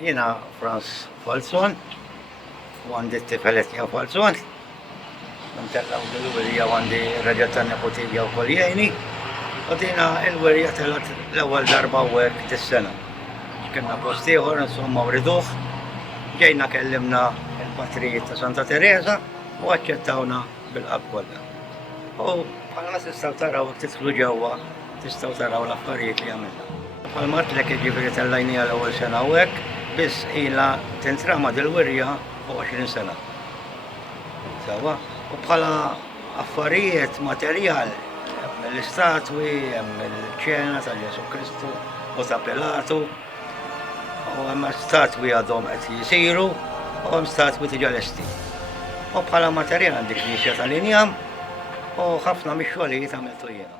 Jena Franz Falzon, u għandi t-tifelet jew Falzon. Ntellaw dil-werja għandi raġata nepotija u koljeni. U dina il-werja telat l-ewwel darba u għek tis-sena. Kenna postiħor, insomma, uriduħ. Ġejna kellimna il-patrijiet ta' Santa Teresa u għacċettawna bil-qab kollha. U bħalna tistaw taraw titlu ġewwa, tistaw taraw l-affarijiet li għamilna. Bħalmat l-ek ġifiri tal-lajnija l-ewwel sena u hekk, biss ilha tintrama dil-wirja u 20 sena. Sawa, u bħala affarijiet materjal, hemm l-istatwi, hemm il-ċena ta' Ġesu Kristu u ta' Pilatu, u hemm statwi għadhom qed jisiru, u hemm statwi diġà lesti. U bħala materjal għandi knisja tal-Injam u ħafna mix-xogħlijiet għamiltu jiena.